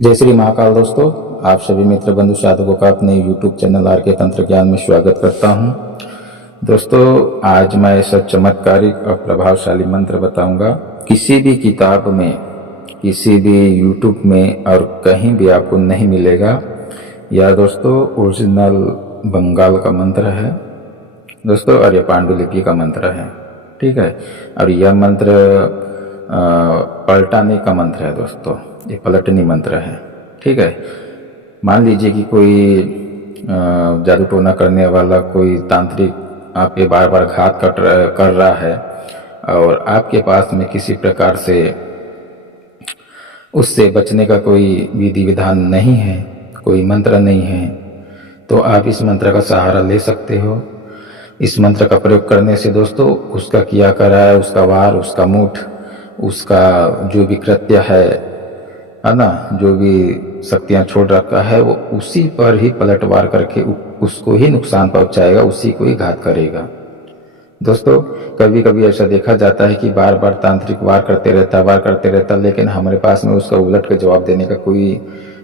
जय श्री महाकाल दोस्तों, आप सभी मित्र बंधु साधकों का अपने YouTube चैनल आर के तंत्र ज्ञान में स्वागत करता हूं। दोस्तों, आज मैं ऐसा चमत्कारिक और प्रभावशाली मंत्र बताऊंगा। किसी भी किताब में, किसी भी YouTube में और कहीं भी आपको नहीं मिलेगा। यह दोस्तों ओरिजिनल बंगाल का मंत्र है दोस्तों, और यह पांडुलिपि का मंत्र है। ठीक है, और यह मंत्र पलटाने का मंत्र है दोस्तों, ये पलटनी मंत्र है। ठीक है, मान लीजिए कि कोई जादू टोना करने वाला कोई तांत्रिक आप पे बार बार घात कर रहा है और आपके पास में किसी प्रकार से उससे बचने का कोई विधि विधान नहीं है, कोई मंत्र नहीं है, तो आप इस मंत्र का सहारा ले सकते हो। इस मंत्र का प्रयोग करने से दोस्तों उसका किया करा है, उसका वार, उसका मूठ, उसका जो भी कृत्य है ना, जो भी शक्तियाँ छोड़ रखा है, वो उसी पर ही पलटवार करके उसको ही नुकसान पहुंचाएगा, उसी को ही घात करेगा। दोस्तों, कभी कभी ऐसा देखा जाता है कि बार बार तांत्रिक वार करते रहता, लेकिन हमारे पास में उसका उलट के जवाब देने का कोई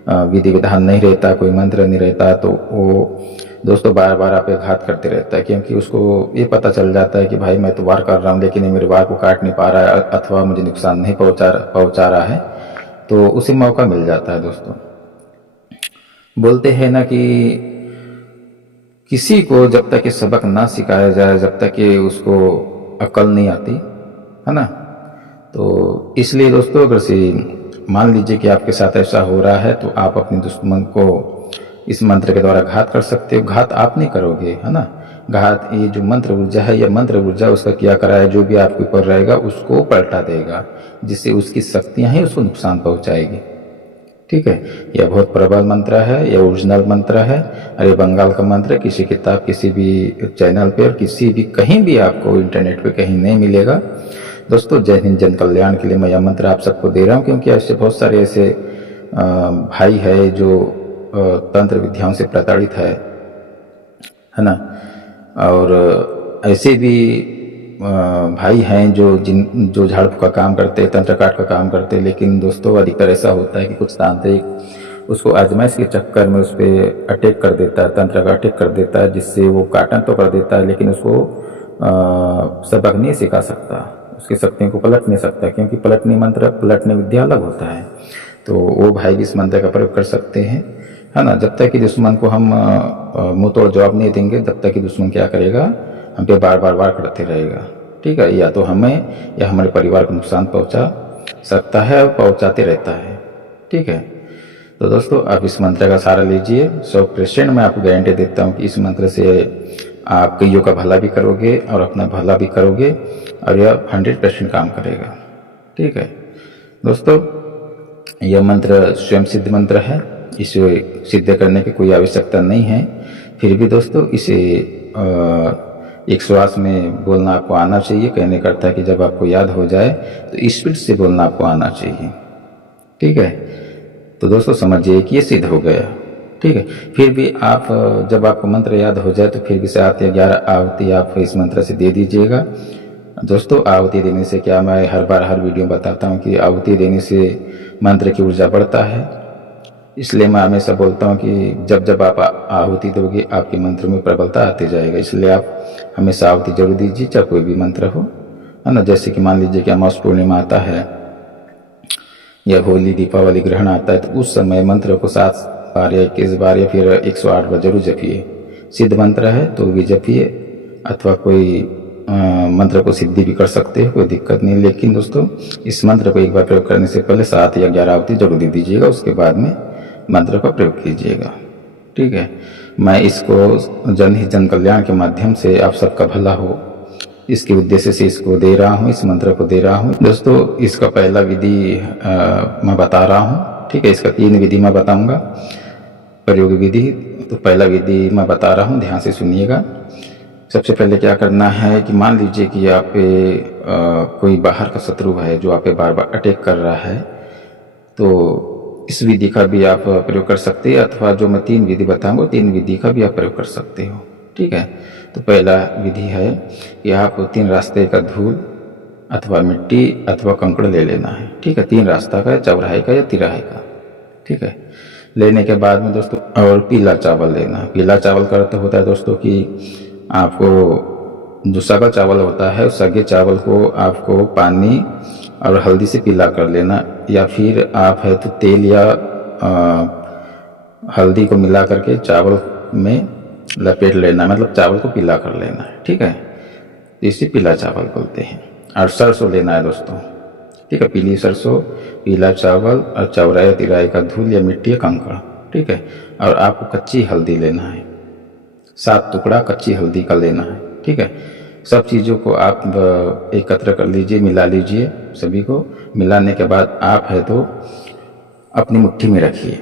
विधि विधान नहीं रहता, कोई मंत्र नहीं रहता, तो वो दोस्तों बार बार आप घात करते रहता है, क्योंकि उसको ये पता चल जाता है कि भाई मैं तो वार कर रहा हूँ लेकिन ये मेरे वार को काट नहीं पा रहा है अथवा मुझे नुकसान नहीं पहुंचा रहा है, तो उसे मौका मिल जाता है। दोस्तों, बोलते हैं ना कि किसी को जब तक ये सबक ना सिखाया जाए, जब तक ये उसको अकल नहीं आती है ना, तो इसलिए दोस्तों अगर मान लीजिए कि आपके साथ ऐसा हो रहा है, तो आप अपने दुश्मन को इस मंत्र के द्वारा घात कर सकते हो। घात आप नहीं करोगे, है ना, घात ये जो मंत्र ऊर्जा है, यह मंत्र ऊर्जा उसका किया करा है, जो भी आपके ऊपर रहेगा उसको पलटा देगा, जिससे उसकी शक्तियां ही उसको नुकसान पहुंचाएगी। ठीक है, यह बहुत प्रबल मंत्र है, यह ओरिजिनल मंत्र है, और ये बंगाल का मंत्र किसी किताब, किसी भी चैनल पे और किसी भी कहीं भी आपको इंटरनेट पे कहीं नहीं मिलेगा। दोस्तों, जय हिंद, जन कल्याण के लिए मैं यह मंत्र आप सबको दे रहा हूँ, क्योंकि ऐसे बहुत सारे ऐसे भाई है जो तंत्र विद्याओं से प्रताड़ित है ना, और ऐसे भी भाई हैं जो झाड़ फूक का काम करते, तंत्र काट का काम करते, लेकिन दोस्तों अधिकतर ऐसा होता है कि कुछ तांत्रिक उसको आजमाइश के चक्कर में उस पर अटैक कर देता है, तंत्र का अटैक कर देता है, जिससे वो काटन तो कर देता है लेकिन उसको सबक नहीं सिखा सकता, उसकी शक्तियों को पलट नहीं सकता, क्योंकि पलटनी मंत्र, पलटनी विद्या अलग होता है। तो वो भाई भी इस मंत्र का प्रयोग कर सकते हैं, है ना। जब तक कि दुश्मन को हम मुंह तोड़ जवाब नहीं देंगे, तब तक कि दुश्मन क्या करेगा, हम पे बार बार वार करते रहेगा। ठीक है, या तो हमें या हमारे परिवार को नुकसान पहुंचा सकता है और पहुंचाते रहता है। ठीक है, तो दोस्तों आप इस मंत्र का सहारा लीजिए। 100% मैं आपको गारंटी देता हूँ कि इस मंत्र से आप कईयों का भला भी करोगे और अपना भला भी करोगे, और यह 100% काम करेगा। ठीक है दोस्तों, यह मंत्र स्वयं सिद्ध मंत्र है, इसे सिद्ध करने की कोई आवश्यकता नहीं है। फिर भी दोस्तों इसे एक श्वास में बोलना आपको आना चाहिए। कहने का अर्थ है कि जब आपको याद हो जाए तो स्पीड से बोलना आपको आना चाहिए। ठीक है, तो दोस्तों समझिए कि ये सिद्ध हो गया। ठीक है, फिर भी आप जब आपको मंत्र याद हो जाए तो फिर भी 7 या 11 आहुति आप इस मंत्र से दे दीजिएगा। दोस्तों, आहुति देने से क्या, मैं हर बार हर वीडियो बताता हूँ कि आहुति देने से मंत्र की ऊर्जा बढ़ता है, इसलिए मैं हमेशा बोलता हूँ कि जब जब आप आहुति दोगे आपके मंत्र में प्रबलता आती जाएगा। इसलिए आप हमेशा आहुति जरूर दीजिए, चाहे कोई भी मंत्र हो, है ना। जैसे कि मान लीजिए कि अमावस पूर्णिमा आता है या होली, दीपावली, ग्रहण आता है, तो उस समय मंत्र को 7 बार या 21 बार या फिर 108 बार जरूर जपिए। सिद्ध मंत्र है तो भी जपिए, अथवा कोई मंत्र को सिद्धि भी कर सकते हैं, कोई दिक्कत नहीं। लेकिन दोस्तों इस मंत्र को एक बार प्रयोग करने से पहले 7 या 11 आहुति जरूर दे दीजिएगा, उसके बाद में मंत्र का प्रयोग कीजिएगा। ठीक है, मैं इसको जन कल्याण के माध्यम से आप सबका भला हो, इसके उद्देश्य से इसको दे रहा हूँ, इस मंत्र को दे रहा हूँ। दोस्तों, इसका पहला विधि मैं बता रहा हूँ। ठीक है, इसका 3 विधि मैं बताऊंगा, प्रयोग विधि। तो पहला विधि मैं बता रहा हूँ, ध्यान से सुनिएगा। सबसे पहले क्या करना है कि मान लीजिए कि आप पे कोई बाहर का शत्रु है जो आप पे बार बार अटैक कर रहा है, तो इस विधि का भी आप प्रयोग कर सकते हैं, अथवा जो मैं 3 विधि बताऊंगा 3 विधि का भी आप प्रयोग कर सकते हो। ठीक है, तो पहला विधि है कि आप 3 रास्ते का धूल अथवा मिट्टी अथवा कंकड़ ले लेना है। ठीक है, 3 रास्ता का, चौराहे का या तिराहे का। ठीक है। लेने के बाद में दोस्तों और पीला चावल लेना है। पीला चावल का अर्थ होता है दोस्तों कि आपको जो सगा चावल होता है उस सगे चावल को आपको पानी और हल्दी से पीला कर लेना, या फिर आप है तो तेल या हल्दी को मिला करके चावल में लपेट लेना, मतलब चावल को पीला कर लेना है, ठीक है। इसे पीला चावल बोलते हैं। और सरसों लेना है दोस्तों, ठीक है। पीली सरसों, पीला चावल और चौराहे तिराहे का धूल या मिट्टी या कंकड़, ठीक है। और आपको कच्ची हल्दी लेना है, 7 टुकड़ा कच्ची हल्दी का लेना है, ठीक है। सब चीज़ों को आप एकत्र कर लीजिए, मिला लीजिए। सभी को मिलाने के बाद आप है तो अपनी मुट्ठी में रखिए,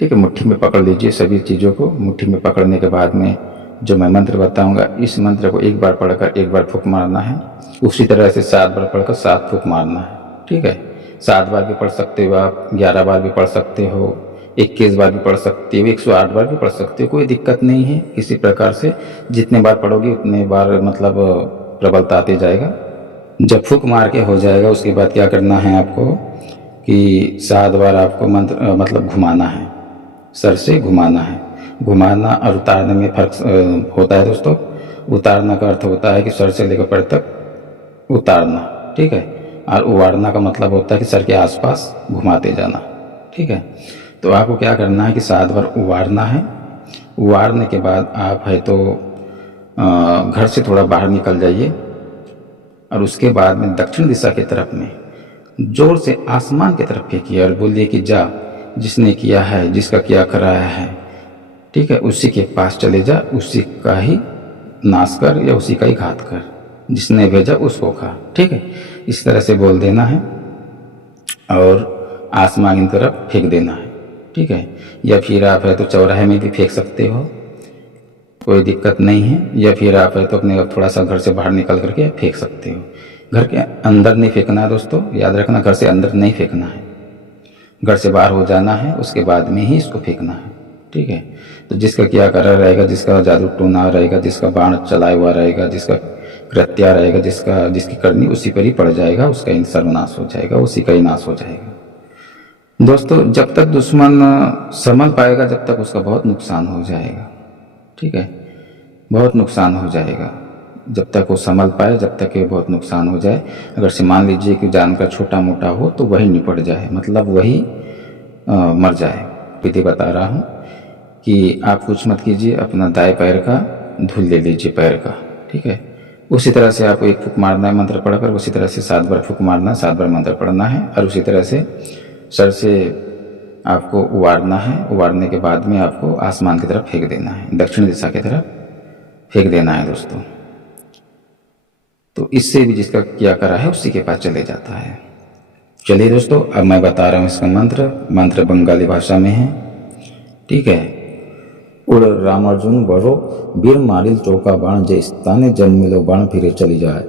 ठीक है। मुट्ठी में पकड़ लीजिए सभी चीज़ों को। मुट्ठी में पकड़ने के बाद में जो मैं मंत्र बताऊंगा, इस मंत्र को एक बार पढ़कर एक बार फूंक मारना है। उसी तरह से 7 बार पढ़कर 7 फूंक मारना है, ठीक है। 7 बार भी पढ़ सकते हो आप, 11 बार भी पढ़ सकते हो, 21 बार भी पढ़ सकते हो, 108 बार भी पढ़ सकते हो, कोई दिक्कत नहीं है। किसी प्रकार से जितने बार पढ़ोगे उतने बार मतलब प्रबलता आते जाएगा। जब फूंक मार के हो जाएगा उसके बाद क्या करना है आपको कि 7 बार आपको मंत्र मतलब घुमाना है, सर से घुमाना है। घुमाना और उतारने में फर्क होता है दोस्तों। उतारना का अर्थ होता है कि सर से लेकर पैर तक उतारना, ठीक है। और उवाड़ना का मतलब होता है कि सर के आसपास घुमाते जाना, ठीक है। तो आपको क्या करना है कि 7 बार उवाड़ना है। उवाड़ने के बाद आप है तो घर से थोड़ा बाहर निकल जाइए और उसके बाद में दक्षिण दिशा की तरफ में जोर से आसमान की तरफ फेंकिए और बोलिए कि जा, जिसने किया है, जिसका किया कराया है, ठीक है, उसी के पास चले जा, उसी का ही नाश कर या उसी का ही घात कर, जिसने भेजा उसको खा, ठीक है। इस तरह से बोल देना है और आसमान की तरफ फेंक देना है, ठीक है। या फिर आप है तो चौराहे में भी फेंक सकते हो, कोई दिक्कत नहीं है। या फिर आप है तो अपने थोड़ा सा घर से बाहर निकल करके फेंक सकते हो। घर के अंदर नहीं फेंकना है दोस्तों, याद रखना, घर से अंदर नहीं फेंकना है, घर से बाहर हो जाना है, उसके बाद में ही इसको फेंकना है, ठीक है। तो जिसका क्या करा रहेगा, जिसका जादू टोना रहेगा, जिसका बाण चलाया हुआ रहेगा, जिसका कृत्या रहेगा, जिसकी करनी उसी पर ही पड़ जाएगा, उसका ही सर्वनाश हो जाएगा, उसी का ही नाश हो जाएगा। दोस्तों जब तक दुश्मन संभल पाएगा जब तक उसका बहुत नुकसान हो जाएगा, ठीक है, बहुत नुकसान हो जाएगा। जब तक वो संभल पाए, जब तक ये बहुत नुकसान हो जाए। अगर से मान लीजिए कि जानकर छोटा मोटा हो तो वही निपट जाए, मतलब वही मर जाए। विधि बता रहा हूँ कि आप कुछ मत कीजिए, अपना दाएं पैर का धूल ले लीजिए पैर का, ठीक है। उसी तरह से आपको एक फूंक मारना है मंत्र पढ़कर, उसी तरह से 7 बार फूंक मारना है, 7 बार मंत्र पढ़ना है और उसी तरह से सर से आपको उवाड़ना है। उवाड़ने के बाद में आपको आसमान की तरफ फेंक देना है, दक्षिण दिशा की तरफ फेंक देना है दोस्तों। तो इससे भी जिसका किया करा है उसी के पास चले जाता है। चलिए दोस्तों अब मैं बता रहा हूँ इसका मंत्र बंगाली भाषा में है, ठीक है। उड़ रामार्जुन बरो वीर मारिल चौका बाण जय स्थाने जन्मिलो बाण फिरे चली जाए,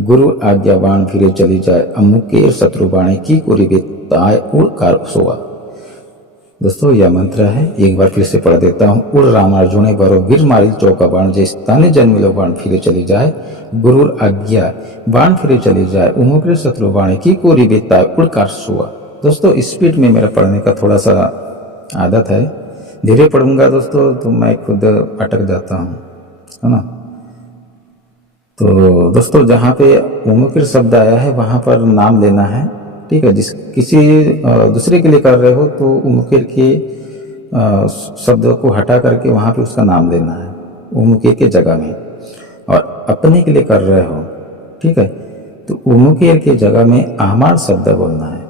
गुरु आज्ञा बाण फिरे चली जाए, अमुकेर शत्रु बाणे की कुरी ताय उड़ कार सोआ। दोस्तों यह मंत्र है, एक बार फिर से पढ़ देता हूँ। उड़ रामार्जुने बरो वीर मारिल चौका बाण जय स्थाने जन्मिलो बाण फिरे चली जाए, गुरु आज्ञा बाण फिरे चली जाए, उमुकेर शत्रु बाणे की कुरी ताय उड़ कार सोआ। दोस्तों स्पीड में मेरा पढ़ने का थोड़ा सा आदत है, धीरे पढ़ूंगा दोस्तों तो मैं खुद अटक जाता हूँ, है ना। तो दोस्तों जहाँ पे उमुकेर शब्द आया है वहाँ पर नाम लेना है, ठीक है। किसी दूसरे के लिए कर रहे हो तो उमुकेर के शब्द को हटा करके वहाँ पे उसका नाम लेना है उमुकेर के जगह में, और अपने के लिए कर रहे हो, ठीक है, तो उमुकेर के जगह में आमार शब्द बोलना है,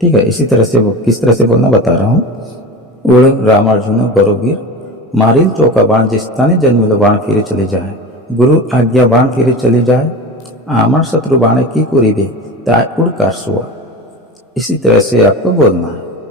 ठीक है। इसी तरह से वो किस तरह से बोलना बता रहा हूँ। उड़ रामार्जुन बरोबीर मारिल चौका बाण जिस स्थाने जन्मिलो बाण फिरे चले जाए, गुरु आज्ञा बाण फिरे चली जाए, आमर शत्रु बाणे की कुरीबे ताय उड़ कार सुआ। इसी तरह से आपको बोलना है।